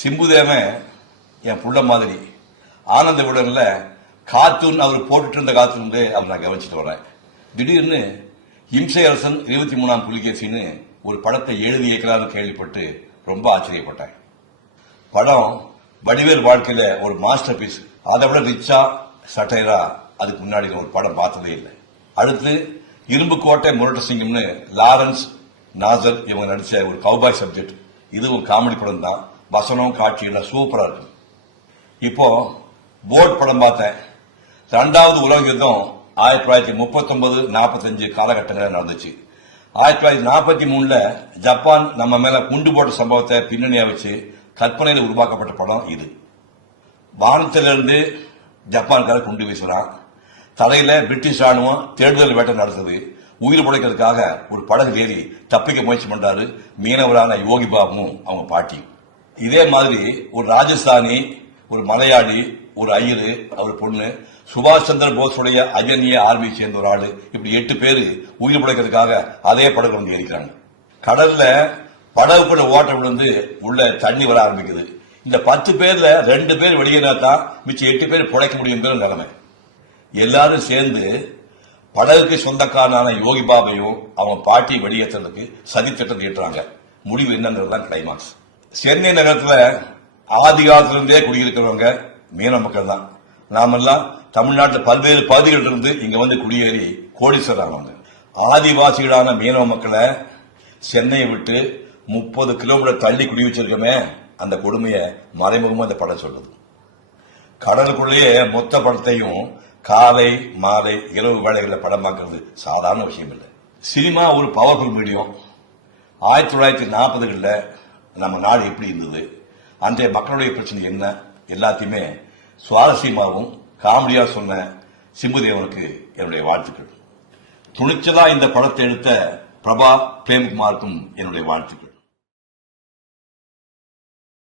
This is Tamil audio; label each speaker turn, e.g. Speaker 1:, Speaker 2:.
Speaker 1: சிம்புதேவன் என் புள்ள மாதிரி ஆனந்த விடனில் கார்ட்டூன் அவர் போட்டுட்டு இருந்த கார்ட்டூன் அவர் நான் கவனிச்சுட்டு வரேன் திடீர்னு இம்சை அரசன் இருபத்தி மூணாம் புலிகேசின்னு ஒரு படத்தை எழுதி இயக்கலாம்னு கேள்விப்பட்டு ரொம்ப ஆச்சரியப்பட்டேன் படம் வடிவேல் வாழ்க்கையில் ஒரு மாஸ்டர் பீஸ் அதை விட ரிச்சா சட்டைரா அதுக்கு முன்னாடி ஒரு படம் பார்த்ததே இல்லை அடுத்து இரும்புக்கோட்டை முரட்ட சிங்கம்னு லாரன்ஸ் நாசர் இவங்க நடித்த ஒரு கவுபாய் சப்ஜெக்ட் இதுவும் காமெடி படம் தான் வசனம் காட்சியில் சூப்பராக இருக்கும் இப்போ போட் படம் பார்த்தேன் ரெண்டாவது உலக யுத்தம் ஆயிரத்தி தொள்ளாயிரத்தி முப்பத்தொன்பது நாற்பத்தஞ்சு காலகட்டங்களில் நடந்துச்சு ஆயிரத்தி தொள்ளாயிரத்தி நாற்பத்தி மூணில் ஜப்பான் நம்ம மேலே குண்டு போட்ட சம்பவத்தை பின்னணியாக வச்சு கற்பனையில் உருவாக்கப்பட்ட படம் இது வானத்திலிருந்து ஜப்பான்கார குண்டு வீசுகிறான் தலையில் பிரிட்டிஷ் ராணுவம் தேடுதல் வேட்டை நடத்துது உயிர் பிழைக்கிறதுக்காக ஒரு படகு ஏறி தப்பிக்க முயற்சி பண்றாரு மீனவரான யோகி பாபுவும் அவங்க பாட்டியும் இதே மாதிரி ஒரு ராஜஸ்தானி ஒரு மலையாளி ஒரு ஐயரு அவர் பொண்ணு சுபாஷ் சந்திர போஸுடைய அஜனிய ஆர்மியை சேர்ந்த ஒரு ஆள் இப்படி எட்டு பேர் உயிர் பிழைக்கிறதுக்காக அதே படகு வந்து ஏறிக்கிறாங்க கடல்ல படகுக்குள்ள ஓட்ட விழுந்து உள்ள தண்ணி வர ஆரம்பிக்குது இந்த பத்து பேர்ல ரெண்டு பேர் வெளியேறா தான் மிச்சம் எட்டு பேர் பிழைக்க முடியும் நிலைமை எல்லாரும் சேர்ந்து படகுக்கு சொந்தக்காரனான யோகி பாபையும் அவன் பாட்டி வெளியேற்றதுக்கு சதி திட்டம் தீட்டுறாங்க முடிவு என்னங்கிறது தான் கிளைமாக்ஸ் சென்னை நகரத்துல ஆதி காலத்திலிருந்தே குடியிருக்கிறவங்க மீன மக்கள் தான் நாமெல்லாம் தமிழ்நாட்டில் பல்வேறு பகுதிகளில் இருந்து இங்க வந்து குடியேறி கோடீஸ்வரானவங்க ஆதிவாசிகளான மீனவ மக்களை சென்னையை விட்டு முப்பது கிலோமீட்டர் தள்ளி குடி வச்சிருக்கோமே அந்த கொடுமையை மறைமுகமா இந்த படம் சொல்றது கடலுக்குள்ளேயே மொத்த படத்தையும் காலை மாலை இரவு வேலைகளில் படமாக்குறது சாதாரண விஷயம் இல்லை சினிமா ஒரு பவர்ஃபுல் மீடியம் ஆயிரத்தி தொள்ளாயிரத்தி நாற்பதுகளில் நம்ம நாடு எப்படி இருந்தது அன்றைய மக்களுடைய பிரச்சனை என்ன எல்லாத்தையுமே சுவாரஸ்யமாகவும் காமெடியாக சொன்ன சிம்புதேவனுக்கு என்னுடைய வாழ்த்துக்கள் துணிச்சதா இந்த படத்தை எடுத்த பிரபா பிரேம்குமாருக்கும் என்னுடைய வாழ்த்துக்கள்